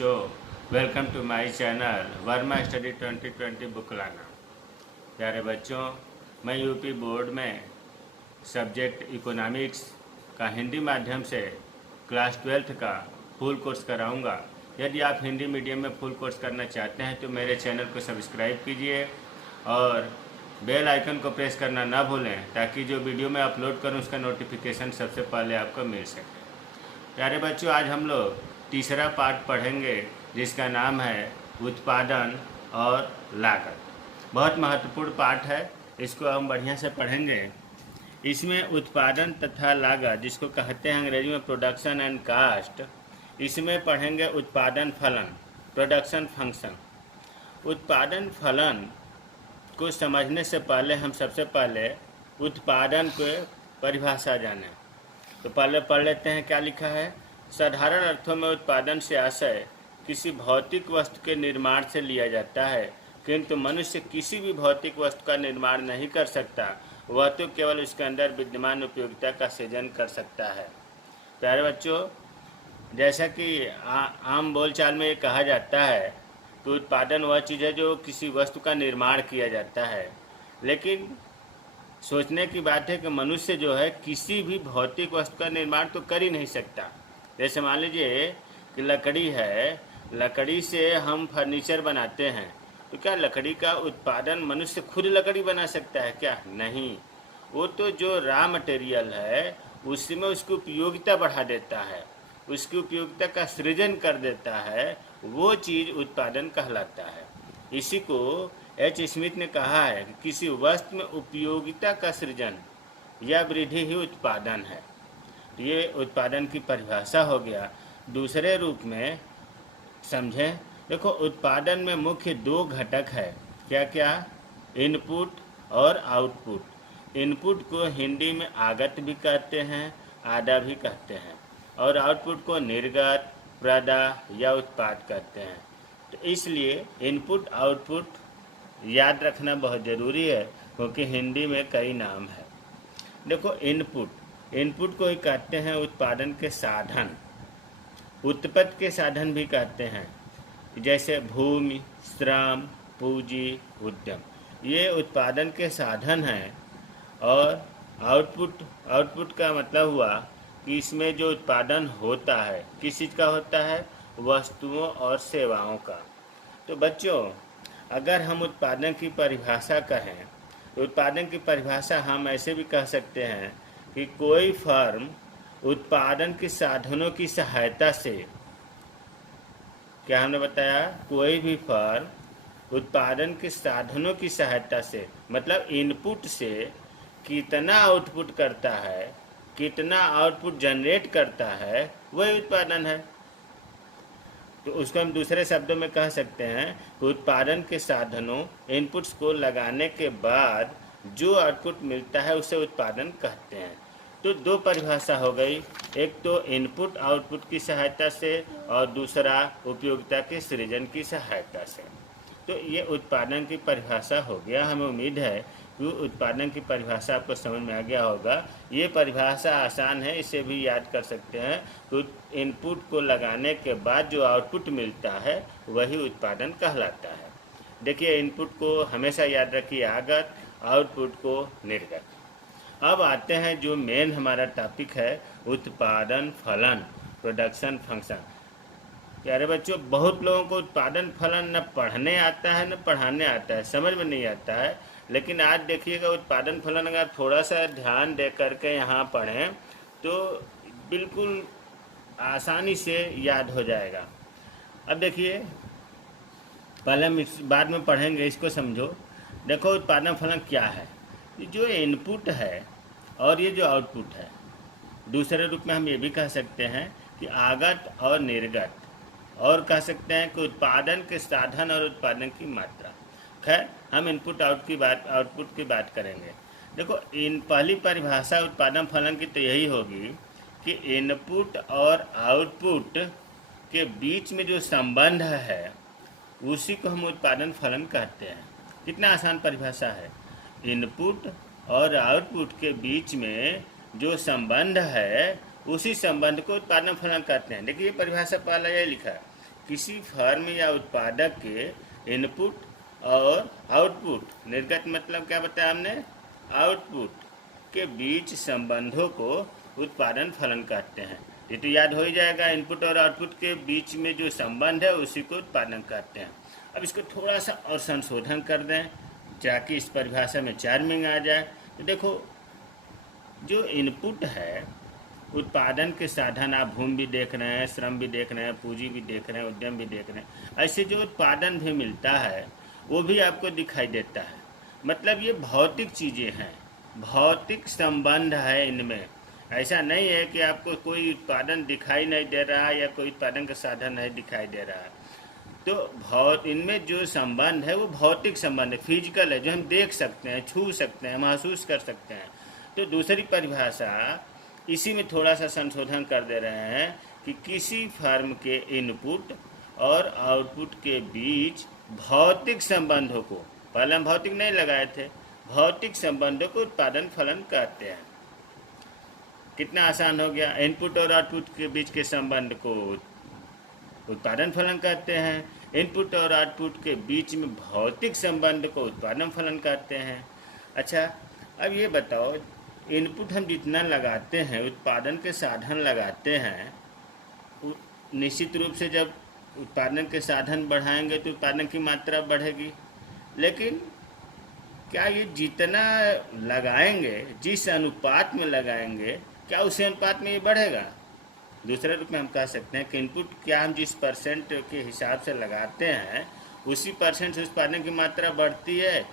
बच्चों, welcome to my channel Verma study 2020 बुकलाना। प्यारे बच्चों, मैं यूपी बोर्ड में सब्जेक्ट इकोनॉमिक्स का हिंदी माध्यम से क्लास 12th का फुल कोर्स कराऊंगा। यदि आप हिंदी मीडियम में फुल कोर्स करना चाहते हैं तो मेरे चैनल को सब्सक्राइब कीजिए और बेल आइकन को प्रेस करना ना भूलें, ताकि जो वीडियो मैं अपलोड करूं उसका नोटिफिकेशन सबसे पहले आपको मिल सके। प्यारे बच्चों, आज हम लोग तीसरा पार्ट पढ़ेंगे जिसका नाम है उत्पादन और लागत। बहुत महत्वपूर्ण पार्ट है, इसको हम बढ़िया से पढ़ेंगे। इसमें उत्पादन तथा लागत, जिसको कहते हैं अंग्रेजी में प्रोडक्शन एंड कास्ट, इसमें पढ़ेंगे उत्पादन फलन, प्रोडक्शन फंक्शन। उत्पादन फलन को समझने से पहले हम सबसे पहले उत्पादन को परिभाषा जानें। तो पहले पढ़ लेते हैं क्या लिखा है। साधारण अर्थों में उत्पादन से आशय किसी भौतिक वस्तु के निर्माण से लिया जाता है, किंतु मनुष्य किसी भी भौतिक वस्तु का निर्माण नहीं कर सकता, वह तो केवल उसके अंदर विद्यमान उपयोगिता का सृजन कर सकता है। प्यारे बच्चों, जैसा कि आम बोलचाल में ये कहा जाता है कि उत्पादन वह चीज़ है जो किसी वस्तु का निर्माण किया जाता है, लेकिन सोचने की बात है कि मनुष्य जो है किसी भी भौतिक वस्तु का निर्माण तो कर ही नहीं सकता। जैसे मान लीजिए कि लकड़ी है, लकड़ी से हम फर्नीचर बनाते हैं, तो क्या लकड़ी का उत्पादन मनुष्य खुद लकड़ी बना सकता है? क्या नहीं। वो तो जो रॉ मटेरियल है उसमें उसकी उपयोगिता बढ़ा देता है, उसकी उपयोगिता का सृजन कर देता है, वो चीज़ उत्पादन कहलाता है। इसी को एच स्मिथ ने कहा है कि किसी वस्तु में उपयोगिता का सृजन या वृद्धि ही उत्पादन है। ये उत्पादन की परिभाषा हो गया। दूसरे रूप में समझें, देखो उत्पादन में मुख्य दो घटक है। क्या क्या? इनपुट और आउटपुट। इनपुट को हिंदी में आगत भी कहते हैं, आदा भी कहते हैं, और आउटपुट को निर्गत, प्रदा या उत्पाद कहते हैं। तो इसलिए इनपुट आउटपुट याद रखना बहुत ज़रूरी है, क्योंकि हिंदी में कई नाम है। देखो इनपुट को ही कहते हैं उत्पादन के साधन, उत्पत्ति के साधन भी कहते हैं, जैसे भूमि, श्रम, पूंजी, उद्यम, ये उत्पादन के साधन हैं। और आउटपुट का मतलब हुआ कि इसमें जो उत्पादन होता है किस चीज़ का होता है? वस्तुओं और सेवाओं का। तो बच्चों, अगर हम उत्पादन की परिभाषा कहें तो उत्पादन की परिभाषा हम ऐसे भी कह सकते हैं कि कोई फर्म उत्पादन के साधनों की सहायता से, क्या हमने बताया? कोई भी फर्म उत्पादन के साधनों की सहायता से, मतलब इनपुट से कितना आउटपुट करता है, कितना आउटपुट जनरेट करता है, वही उत्पादन है। तो उसको हम दूसरे शब्दों में कह सकते हैं कि उत्पादन के साधनों, इनपुट्स को लगाने के बाद जो आउटपुट मिलता है उसे उत्पादन कहते हैं। तो दो परिभाषा हो गई, एक तो इनपुट आउटपुट की सहायता से और दूसरा उपयोगिता के सृजन की सहायता से। तो ये उत्पादन की परिभाषा हो गया। हमें उम्मीद है कि उत्पादन की परिभाषा आपको समझ में आ गया होगा। ये परिभाषा आसान है, इसे भी याद कर सकते हैं कि इनपुट को लगाने के बाद जो आउटपुट मिलता है वही उत्पादन कहलाता है। देखिए, इनपुट को हमेशा याद रखिए आगत, आउटपुट को निर्गत। अब आते हैं जो मेन हमारा टॉपिक है, उत्पादन फलन, प्रोडक्शन फंक्शन। प्यारे बच्चों, बहुत लोगों को उत्पादन फलन न पढ़ने आता है न पढ़ाने आता है, समझ में नहीं आता है। लेकिन आज देखिएगा, उत्पादन फलन अगर थोड़ा सा ध्यान दे करके यहाँ पढ़ें तो बिल्कुल आसानी से याद हो जाएगा। अब देखिए, पहले हम बाद में पढ़ेंगे, इसको समझो। देखो उत्पादन फलन क्या है। जो इनपुट है और ये जो आउटपुट है, दूसरे रूप में हम ये भी कह सकते हैं कि आगत और निर्गत, और कह सकते हैं कि उत्पादन के साधन और उत्पादन की मात्रा। खैर, हम इनपुट आउटपुट की बात करेंगे। देखो, इन पहली परिभाषा उत्पादन फलन की तो यही होगी कि इनपुट और आउटपुट के बीच में जो संबंध है उसी को हम उत्पादन फलन कहते हैं। कितना आसान परिभाषा है। इनपुट और आउटपुट के बीच में जो संबंध है उसी संबंध को उत्पादन फलन कहते हैं। देखिए, परिभाषा पहला यही लिखा है किसी फर्म या उत्पादक के इनपुट और आउटपुट, निर्गत मतलब क्या बताया हमने, आउटपुट के बीच संबंधों को उत्पादन फलन कहते हैं। ये तो याद हो ही जाएगा, इनपुट और आउटपुट के बीच में जो संबंध है उसी को उत्पादन कहते हैं। अब इसको थोड़ा सा और संशोधन कर दें ताकि इस परिभाषा में चार्मिंग आ जाए। तो देखो, जो इनपुट है, उत्पादन के साधन, आप भूमि भी देख रहे हैं, श्रम भी देख रहे हैं, पूंजी भी देख रहे हैं, उद्यम भी देख रहे हैं, ऐसे जो उत्पादन भी मिलता है वो भी आपको दिखाई देता है। मतलब ये भौतिक चीज़ें हैं, भौतिक संबंध है इनमें। ऐसा नहीं है कि आपको कोई उत्पादन दिखाई नहीं दे रहा है या कोई उत्पादन का साधन नहीं दिखाई दे रहा है। तो इनमें जो संबंध है वो भौतिक संबंध है, फिजिकल है, जो हम देख सकते हैं, छू सकते हैं, महसूस कर सकते हैं। तो दूसरी परिभाषा इसी में थोड़ा सा संशोधन कर दे रहे हैं कि किसी फर्म के इनपुट और आउटपुट के बीच भौतिक संबंधों को, पहले हम भौतिक नहीं लगाए थे, भौतिक संबंधों को उत्पादन फलन कहते हैं। कितना आसान हो गया, इनपुट और आउटपुट के बीच के संबंध को उत्पादन फलन कहते हैं, इनपुट और आउटपुट के बीच में भौतिक संबंध को उत्पादन फलन कहते हैं। अच्छा, अब ये बताओ, इनपुट हम जितना लगाते हैं, उत्पादन के साधन लगाते हैं, निश्चित रूप से जब उत्पादन के साधन बढ़ाएंगे तो उत्पादन की मात्रा बढ़ेगी। लेकिन क्या ये जितना लगाएंगे, जिस अनुपात में लगाएंगे, क्या उसी अनुपात में ये बढ़ेगा? दूसरे रूप में हम कह सकते हैं कि इनपुट क्या हम जिस परसेंट के हिसाब से लगाते हैं उसी परसेंट से उत्पादन की मात्रा बढ़ती है,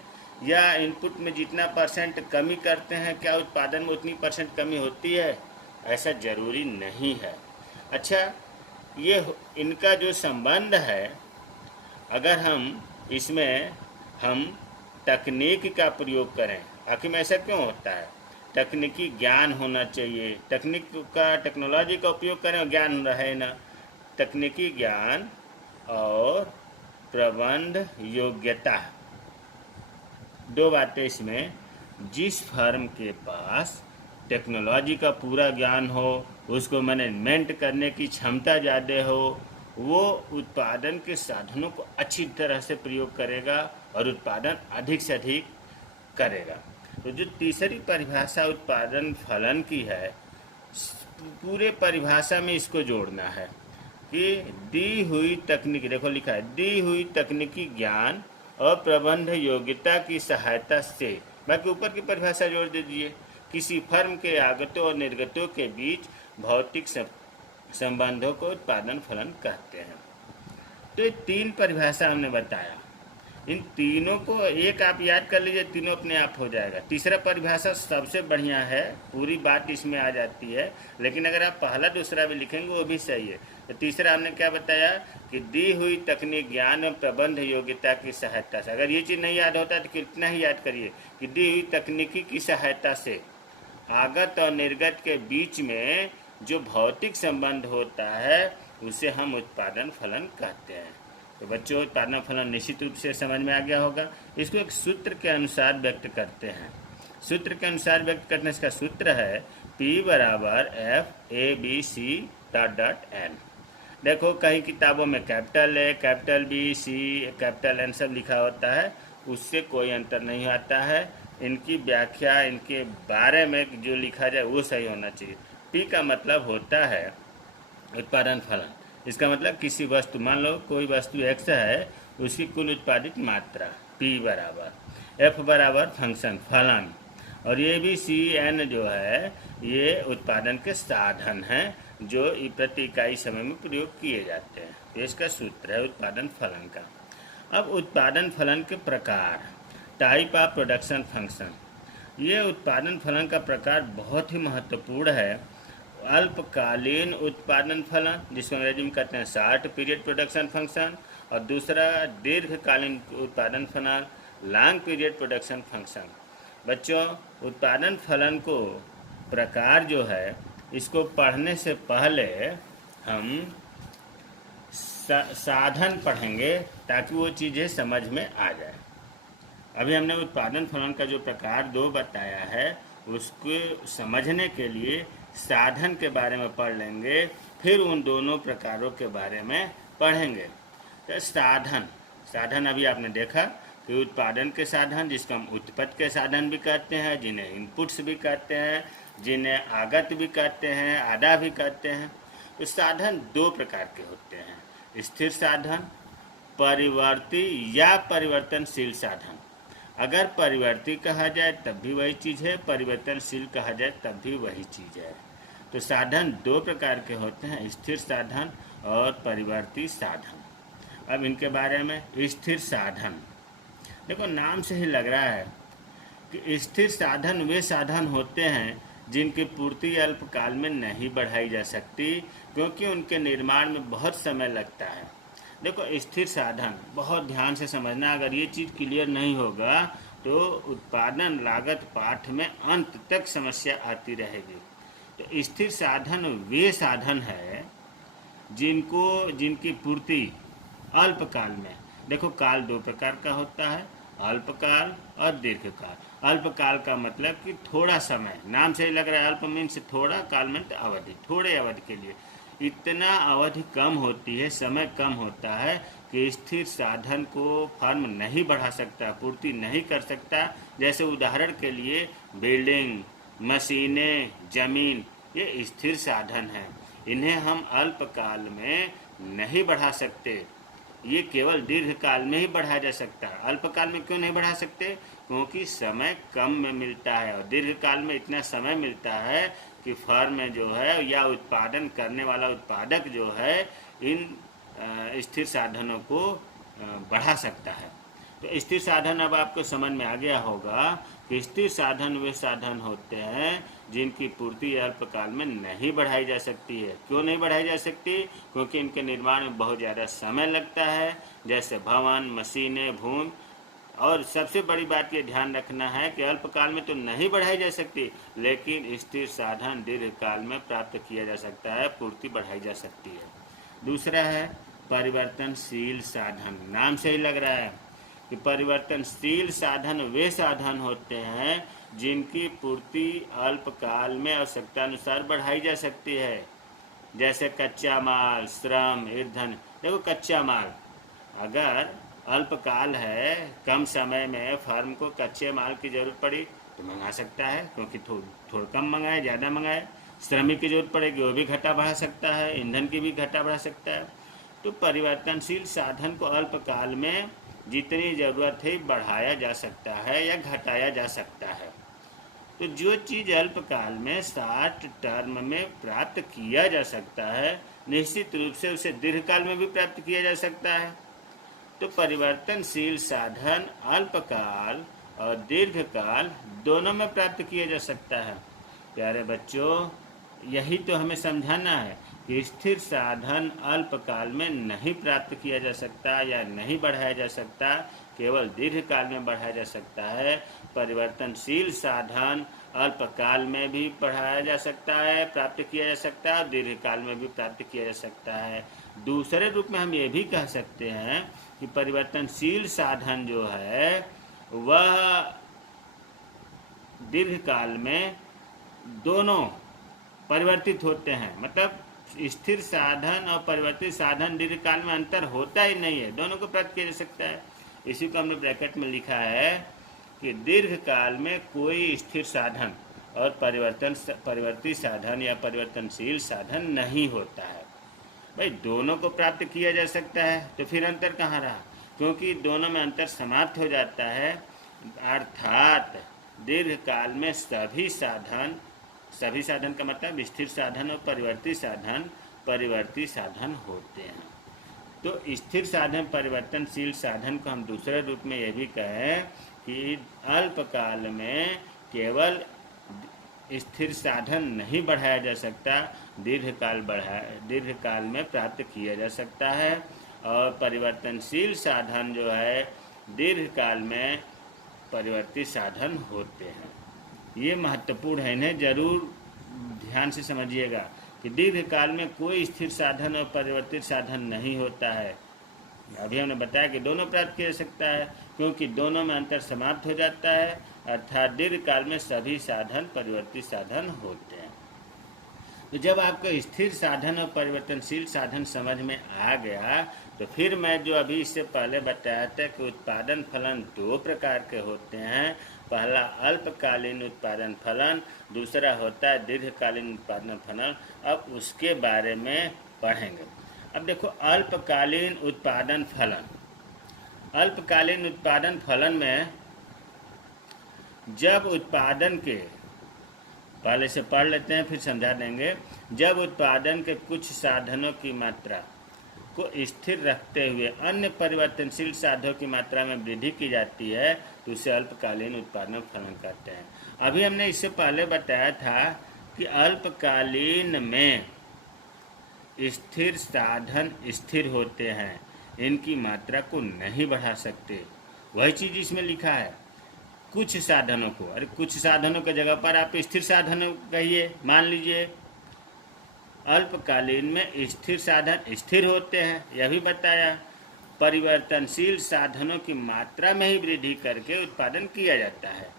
या इनपुट में जितना परसेंट कमी करते हैं क्या उत्पादन में उतनी परसेंट कमी होती है? ऐसा ज़रूरी नहीं है। अच्छा, ये इनका जो संबंध है, अगर हम इसमें तकनीक का प्रयोग करें, आखिर में ऐसा क्यों होता है? तकनीकी ज्ञान होना चाहिए, टेक्नोलॉजी का उपयोग करें और ज्ञान रहे ना। तकनीकी ज्ञान और प्रबंध योग्यता, दो बातें इसमें। जिस फर्म के पास टेक्नोलॉजी का पूरा ज्ञान हो, उसको मैनेजमेंट करने की क्षमता ज़्यादा हो, वो उत्पादन के साधनों को अच्छी तरह से प्रयोग करेगा और उत्पादन अधिक से अधिक करेगा। तो जो तीसरी परिभाषा उत्पादन फलन की है, पूरे परिभाषा में इसको जोड़ना है कि दी हुई तकनीक, देखो लिखा है, दी हुई तकनीकी ज्ञान और प्रबंध योग्यता की सहायता से, बाकी ऊपर की परिभाषा जोड़ दीजिए, किसी फर्म के आगतों और निर्गतों के बीच भौतिक संबंधों को उत्पादन फलन कहते हैं। तो ये तीन परिभाषा हमने बताया, इन तीनों को एक आप याद कर लीजिए, तीनों अपने आप हो जाएगा। तीसरा परिभाषा सबसे बढ़िया है, पूरी बात इसमें आ जाती है, लेकिन अगर आप पहला दूसरा भी लिखेंगे वो भी सही है। तो तीसरा हमने क्या बताया कि दी हुई तकनीक ज्ञान और प्रबंध योग्यता की सहायता से। अगर ये चीज़ नहीं याद होता तो कितना ही याद करिए कि दी हुई तकनीकी की सहायता से आगत और निर्गत के बीच में जो भौतिक संबंध होता है उसे हम उत्पादन फलन कहते हैं। तो बच्चों, उत्पादन फलन निश्चित रूप से समझ में आ गया होगा। इसको एक सूत्र के अनुसार व्यक्त करते हैं। सूत्र के अनुसार व्यक्त करने का सूत्र है P बराबर FABC ... देखो, कई किताबों में capital A, capital B, C, capital N सब लिखा होता है, उससे कोई अंतर नहीं आता है। इनकी व्याख्या, इनके बारे में जो लिखा जाए वो सही होना चाहिए। P का मतलब होता है उत्पादन फलन। इसका मतलब किसी वस्तु, मान लो कोई वस्तु X है, उसकी कुल उत्पादित मात्रा P बराबर, F बराबर फंक्शन फलन, और ये भी C, N जो है ये उत्पादन के साधन हैं जो प्रति इकाई समय में प्रयोग किए जाते हैं। तो इसका सूत्र है उत्पादन फलन का। अब उत्पादन फलन के प्रकार, टाइप ऑफ प्रोडक्शन फंक्शन। ये उत्पादन फलन का प्रकार बहुत ही महत्वपूर्ण है। अल्पकालीन उत्पादन फलन, जिसको अंग्रेजी में कहते हैं शॉर्ट पीरियड प्रोडक्शन फंक्शन, और दूसरा दीर्घकालीन उत्पादन फलन, लॉन्ग पीरियड प्रोडक्शन फंक्शन। बच्चों, उत्पादन फलन को प्रकार जो है, इसको पढ़ने से पहले हम साधन पढ़ेंगे ताकि वो चीज़ें समझ में आ जाए। अभी हमने उत्पादन फलन का जो प्रकार 2 बताया है, उसको समझने के लिए साधन के बारे में पढ़ लेंगे फिर उन दोनों प्रकारों के बारे में पढ़ेंगे। तो साधन अभी आपने देखा कि उत्पादन के साधन, जिसको हम उत्पत्ति के साधन भी कहते हैं, जिन्हें इनपुट्स भी कहते हैं, जिन्हें आगत भी कहते हैं, आदा भी कहते हैं। तो साधन दो प्रकार के होते हैं, स्थिर साधन, परिवर्ती या परिवर्तनशील साधन। अगर परिवर्ती कहा जाए तब भी वही चीज़ है, परिवर्तनशील कहा जाए तब भी वही चीज़ है। तो साधन दो प्रकार के होते हैं, स्थिर साधन और परिवर्ती साधन। अब इनके बारे में, स्थिर साधन, देखो नाम से ही लग रहा है कि स्थिर साधन वे साधन होते हैं जिनकी पूर्ति अल्पकाल में नहीं बढ़ाई जा सकती, क्योंकि उनके निर्माण में बहुत समय लगता है। देखो स्थिर साधन बहुत ध्यान से समझना, अगर ये चीज़ क्लियर नहीं होगा तो उत्पादन लागत पाठ में अंत तक समस्या आती रहेगी। तो स्थिर साधन वे साधन है जिनकी पूर्ति अल्पकाल में, देखो काल दो प्रकार का होता है, अल्पकाल और दीर्घकाल। अल्पकाल का मतलब कि थोड़ा समय, नाम से ही लग रहा है, अल्प मीन्स थोड़ा, काल मीन्स अवधि, थोड़े अवधि के लिए। इतना अवधि कम होती है, समय कम होता है कि स्थिर साधन को फर्म नहीं बढ़ा सकता, पूर्ति नहीं कर सकता। जैसे उदाहरण के लिए बिल्डिंग, मशीनें, जमीन, ये स्थिर साधन हैं, इन्हें हम अल्पकाल में नहीं बढ़ा सकते, ये केवल दीर्घकाल में ही बढ़ाया जा सकता है। अल्पकाल में क्यों नहीं बढ़ा सकते? क्योंकि समय कम में मिलता है, और दीर्घकाल में इतना समय मिलता है कि फर्म जो है या उत्पादन करने वाला उत्पादक जो है इन स्थिर साधनों को बढ़ा सकता है। तो स्थिर साधन अब आपको समझ में आ गया होगा कि स्थिर साधन वे साधन होते हैं जिनकी पूर्ति अल्पकाल में नहीं बढ़ाई जा सकती है। क्यों नहीं बढ़ाई जा सकती? क्योंकि इनके निर्माण में बहुत ज़्यादा समय लगता है, जैसे भवन, मशीनें, भूमि। और सबसे बड़ी बात ये ध्यान रखना है कि अल्पकाल में तो नहीं बढ़ाई जा सकती, लेकिन स्थिर साधन दीर्घकाल में प्राप्त किया जा सकता है, पूर्ति बढ़ाई जा सकती है। दूसरा है परिवर्तनशील साधन। नाम से ही लग रहा है कि परिवर्तनशील साधन वे साधन होते हैं जिनकी पूर्ति अल्पकाल में आवश्यकतानुसार बढ़ाई जा सकती है, जैसे कच्चा माल, श्रम, ईंधन। देखो कच्चा माल, अगर अल्पकाल है, कम समय में फर्म को कच्चे माल की ज़रूरत पड़ी तो मंगा सकता है, क्योंकि थोड़ा कम मंगाए, ज़्यादा मंगाए। श्रमिक की ज़रूरत पड़ेगी, वो भी घटा बढ़ा सकता है, ईंधन की भी घटा बढ़ा सकता है। तो परिवर्तनशील साधन को अल्पकाल में जितनी ज़रूरत है बढ़ाया जा सकता है या घटाया जा सकता है। तो जो चीज़ अल्पकाल में शॉर्ट टर्म में प्राप्त किया जा सकता है, निश्चित रूप से उसे दीर्घकाल में भी प्राप्त किया जा सकता है। तो परिवर्तनशील साधन अल्पकाल और दीर्घकाल दोनों में प्राप्त किया जा सकता है। प्यारे बच्चों, यही तो हमें समझाना है कि स्थिर साधन अल्पकाल में नहीं प्राप्त किया जा सकता या नहीं बढ़ाया जा सकता, केवल दीर्घकाल में बढ़ाया जा सकता है। परिवर्तनशील साधन अल्पकाल में भी बढ़ाया जा सकता है, प्राप्त किया जा सकता है, और दीर्घकाल में भी प्राप्त किया जा सकता है। दूसरे रूप में हम ये भी कह सकते हैं कि परिवर्तनशील साधन जो है वह दीर्घकाल में दोनों परिवर्तित होते हैं। मतलब स्थिर साधन और परिवर्तित साधन दीर्घकाल में अंतर होता ही नहीं है, दोनों को प्राप्त किया जा सकता है। इसी को हमने ब्रैकेट में लिखा है कि दीर्घकाल में कोई स्थिर साधन और परिवर्तित साधन या परिवर्तनशील साधन नहीं होता है। भाई दोनों को प्राप्त किया जा सकता है, तो फिर अंतर कहाँ रहा? क्योंकि दोनों में अंतर समाप्त हो जाता है, अर्थात दीर्घकाल में सभी साधन का मतलब स्थिर साधन और परिवर्तित साधन होते हैं। तो स्थिर साधन परिवर्तनशील साधन को हम दूसरे रूप में ये भी कहें कि अल्पकाल में केवल स्थिर साधन नहीं बढ़ाया जा सकता, दीर्घकाल में प्राप्त किया जा सकता है, और परिवर्तनशील साधन जो है दीर्घकाल में परिवर्तित साधन होते हैं। ये महत्वपूर्ण है, इन्हें जरूर ध्यान से समझिएगा कि दीर्घकाल में कोई स्थिर साधन और परिवर्तित साधन नहीं होता है। अभी हमने बताया कि दोनों प्राप्त किया जा सकता है, क्योंकि दोनों में अंतर समाप्त हो जाता है, अर्थात दीर्घकाल में सभी साधन परिवर्तित साधन होते हैं। तो जब आपको स्थिर साधन और परिवर्तनशील साधन समझ में आ गया, तो फिर मैं जो अभी इससे पहले बताया था कि उत्पादन फलन दो प्रकार के होते हैं। पहला अल्पकालीन उत्पादन फलन, दूसरा होता है दीर्घकालीन उत्पादन फलन। अब उसके बारे में पढ़ेंगे। अब देखो, अल्पकालीन उत्पादन फलन। अल्पकालीन उत्पादन फलन में जब उत्पादन के, पहले से पढ़ लेते हैं फिर समझा देंगे। जब उत्पादन के कुछ साधनों की मात्रा को स्थिर रखते हुए अन्य परिवर्तनशील साधनों की मात्रा में वृद्धि की जाती है, तो उसे अल्पकालीन उत्पादन फलन कहते हैं। अभी हमने इससे पहले बताया था कि अल्पकालीन में स्थिर साधन स्थिर होते हैं, इनकी मात्रा को नहीं बढ़ा सकते। वही चीज़ इसमें लिखा है, कुछ साधनों को। अरे कुछ साधनों की जगह पर आप स्थिर साधन कहिए। मान लीजिए अल्पकालीन में स्थिर साधन स्थिर होते हैं, यह भी बताया। परिवर्तनशील साधनों की मात्रा में ही वृद्धि करके उत्पादन किया जाता है,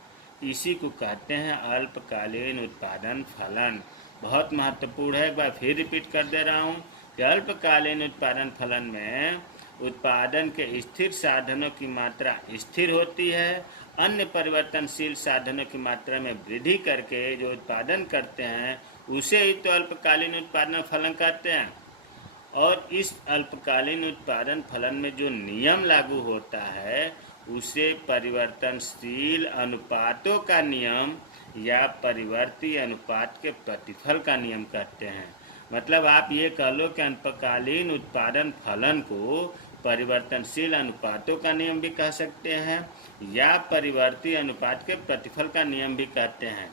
इसी को कहते हैं अल्पकालीन उत्पादन फलन। बहुत महत्वपूर्ण है। एक बार फिर रिपीट कर दे रहा हूँ कि अल्पकालीन उत्पादन फलन में उत्पादन के स्थिर साधनों की मात्रा स्थिर होती है, अन्य परिवर्तनशील साधनों की मात्रा में वृद्धि करके जो उत्पादन करते हैं उसे ही तो अल्पकालीन उत्पादन फलन कहते हैं। और इस अल्पकालीन उत्पादन फलन में जो नियम लागू होता है उसे परिवर्तनशील अनुपातों का नियम या परिवर्ती अनुपात के प्रतिफल का नियम कहते हैं। मतलब आप ये कह लो कि अल्पकालीन उत्पादन फलन को परिवर्तनशील अनुपातों का नियम भी कह सकते हैं या परिवर्ती अनुपात के प्रतिफल का नियम भी कहते हैं।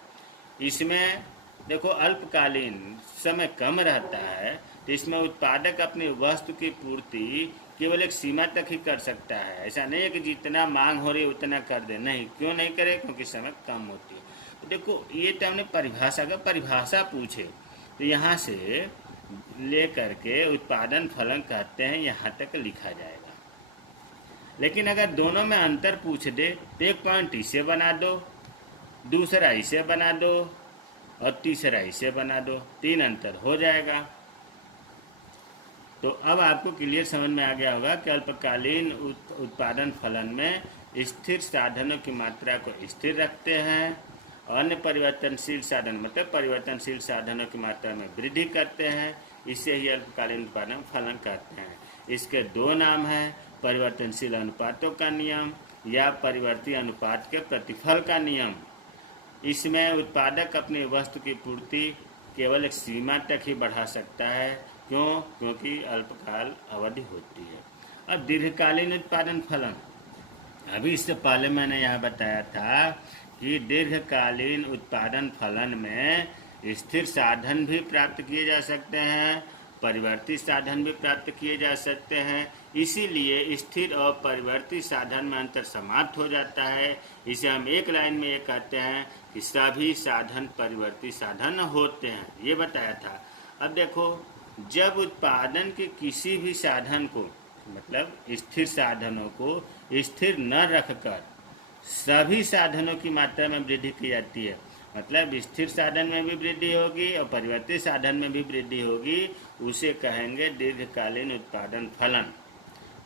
इसमें देखो, अल्पकालीन समय कम रहता है, तो इसमें उत्पादक अपनी वस्तु की पूर्ति केवल एक सीमा तक ही कर सकता है। ऐसा नहीं है कि जितना मांग हो रही है उतना कर दे, नहीं। क्यों नहीं करे? क्योंकि समय कम होती है। तो देखो, ये तो हमने परिभाषा का परिभाषा पूछे, तो यहाँ से ले करके उत्पादन फलन कहते हैं, यहाँ तक लिखा जाएगा। लेकिन अगर दोनों में अंतर पूछ दे तो एक पॉइंट इसे बना दो, दूसरा इसे बना दो और तीसरा इसे बना दो, 3 अंतर हो जाएगा। तो अब आपको क्लियर समझ में आ गया होगा कि अल्पकालीन उत्पादन फलन में स्थिर साधनों की मात्रा को स्थिर रखते हैं, अन्य परिवर्तनशील साधन मतलब परिवर्तनशील साधनों की मात्रा में वृद्धि करते हैं, इसे ही अल्पकालीन उत्पादन फलन कहते हैं। इसके दो नाम हैं, परिवर्तनशील अनुपातों का नियम या परिवर्ती अनुपात के प्रतिफल का नियम। इसमें उत्पादक अपनी वस्तु की पूर्ति केवल एक सीमा तक ही बढ़ा सकता है। क्यों? क्योंकि अल्पकाल अवधि होती है। अब दीर्घकालीन उत्पादन फलन, अभी इससे पहले मैंने यहाँ बताया था कि दीर्घकालीन उत्पादन फलन में स्थिर साधन भी प्राप्त किए जा सकते हैं, परिवर्ती साधन भी प्राप्त किए जा सकते हैं। इसीलिए स्थिर और परिवर्ती साधन में अंतर समाप्त हो जाता है। इसे हम एक लाइन में ये कहते हैं कि सभी साधन परिवर्ती साधन होते हैं, ये बताया था। अब देखो, जब उत्पादन के किसी भी साधन को मतलब स्थिर साधनों को स्थिर न रखकर सभी साधनों की मात्रा में वृद्धि की जाती है, मतलब स्थिर साधन में भी वृद्धि होगी और परिवर्तित साधन में भी वृद्धि होगी, उसे कहेंगे दीर्घकालीन उत्पादन फलन।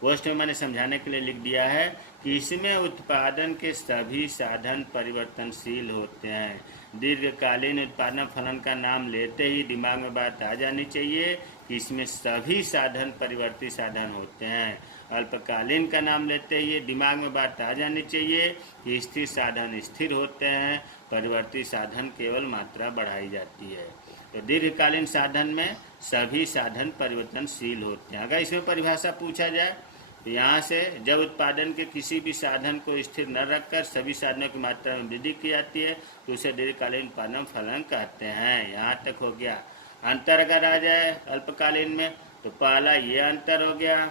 पोस्ट में मैंने समझाने के लिए लिख दिया है कि इसमें उत्पादन के सभी साधन परिवर्तनशील होते हैं। दीर्घकालीन उत्पादन फलन का नाम लेते ही दिमाग में बात आ जानी चाहिए कि इसमें सभी साधन परिवर्ती साधन होते हैं। अल्पकालीन का नाम लेते ही दिमाग में बात आ जानी चाहिए कि स्थिर साधन स्थिर होते हैं, परिवर्ती साधन केवल मात्रा बढ़ाई जाती है। तो दीर्घकालीन साधन में सभी साधन परिवर्तनशील होते हैं। अगर इसमें परिभाषा पूछा जाए तो यहाँ से जब उत्पादन के किसी भी साधन को स्थिर न रखकर सभी साधनों की मात्रा में वृद्धि की जाती है तो उसे दीर्घकालीन उत्पादन फलन कहते हैं। यहाँ तक हो गया। अंतर अगर आ जाए अल्पकालीन में तो पहला ये अंतर हो गया,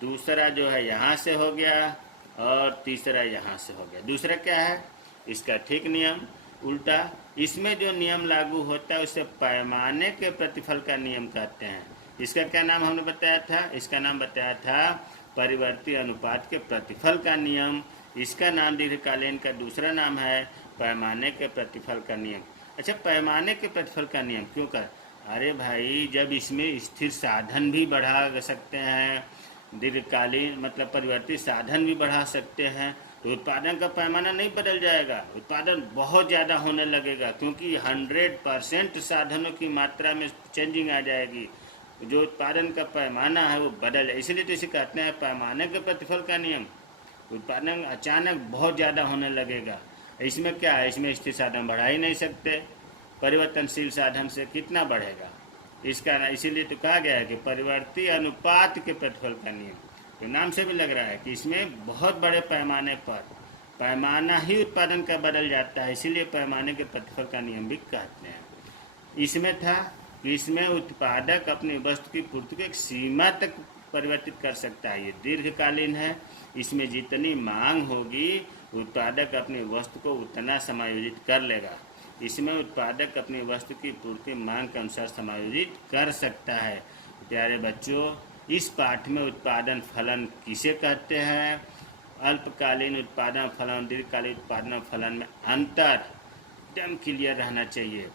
दूसरा जो है यहाँ से हो गया और तीसरा यहाँ से हो गया। दूसरा क्या है? इसका ठीक नियम उल्टा। इसमें जो नियम लागू होता है उसे पैमाने के प्रतिफल का नियम कहते हैं। इसका क्या नाम हमने बताया था? इसका नाम बताया था परिवर्ती अनुपात के प्रतिफल का नियम। इसका नाम दीर्घकालीन का दूसरा नाम है पैमाने के प्रतिफल का नियम। अच्छा, पैमाने के प्रतिफल का नियम क्यों कर? अरे भाई, जब इसमें स्थिर साधन भी बढ़ा सकते हैं, दीर्घकालीन मतलब परिवर्तित साधन भी बढ़ा सकते हैं, तो उत्पादन का पैमाना नहीं बदल जाएगा, उत्पादन बहुत ज़्यादा होने लगेगा, क्योंकि 100% साधनों की मात्रा में चेंजिंग आ जाएगी। जो उत्पादन का पैमाना है वो बदल, इसलिए तो इसे कहते हैं पैमाने के प्रतिफल का नियम। उत्पादन अचानक बहुत ज़्यादा होने लगेगा। इसमें क्या है, इसमें स्थिर साधन बढ़ा ही नहीं सकते, परिवर्तनशील साधन से कितना बढ़ेगा इसका, इसीलिए तो कहा गया है कि परिवर्ती अनुपात के प्रतिफल का नियम। तो नाम से भी लग रहा है कि इसमें बहुत बड़े पैमाने पर पैमाना ही उत्पादन का बदल जाता है, इसीलिए पैमाने के प्रतिफल का नियम भी कहते हैं। इसमें था कि इसमें उत्पादक अपनी वस्तु की पूर्ति को एक सीमा तक परिवर्तित कर सकता है, ये दीर्घकालीन है। इसमें जितनी मांग होगी उत्पादक अपनी वस्तु को उतना समायोजित कर लेगा। इसमें उत्पादक अपनी वस्तु की पूर्ति मांग के अनुसार समायोजित कर सकता है। प्यारे बच्चों, इस पाठ में उत्पादन फलन किसे कहते हैं, अल्पकालीन उत्पादन फलन, दीर्घकालीन उत्पादन फलन में अंतर एकदम क्लियर रहना चाहिए।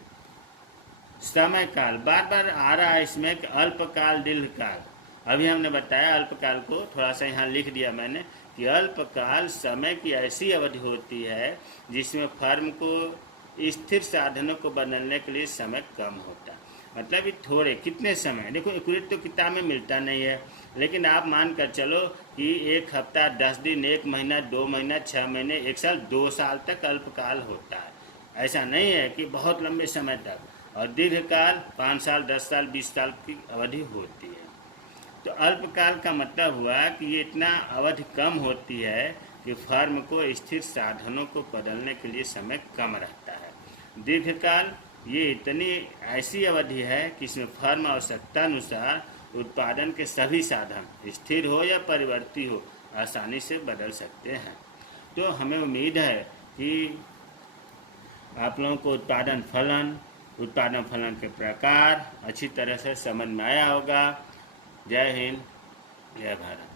समय काल बार बार आ रहा है इसमें कि अल्पकाल दीर्घकाल। अभी हमने बताया अल्पकाल को, थोड़ा सा यहाँ लिख दिया मैंने कि अल्पकाल समय की ऐसी अवधि होती है जिसमें फर्म को स्थिर साधनों को बदलने के लिए समय कम होता है। मतलब ये थोड़े कितने समय, देखो एक्यूरेट तो किताब में मिलता नहीं है, लेकिन आप मान कर चलो कि 1 हफ्ता, 10 दिन, 1 महीना, 2 महीना, 6 महीने, 1 साल, 2 साल तक अल्पकाल होता है। ऐसा नहीं है कि बहुत लंबे समय तक। और दीर्घकाल 5 साल, 10 साल, 20 साल की अवधि होती है। तो अल्पकाल का मतलब हुआ कि ये इतना अवधि कम होती है कि फर्म को स्थिर साधनों को बदलने के लिए समय कम रहता है। दीर्घकाल ये इतनी ऐसी अवधि है कि इसमें फर्म आवश्यकता अनुसार उत्पादन के सभी साधन स्थिर हो या परिवर्ती हो आसानी से बदल सकते हैं। तो हमें उम्मीद है कि आप लोगों को उत्पादन फलन के प्रकार अच्छी तरह से समझ में आया होगा। जय हिंद, जय भारत।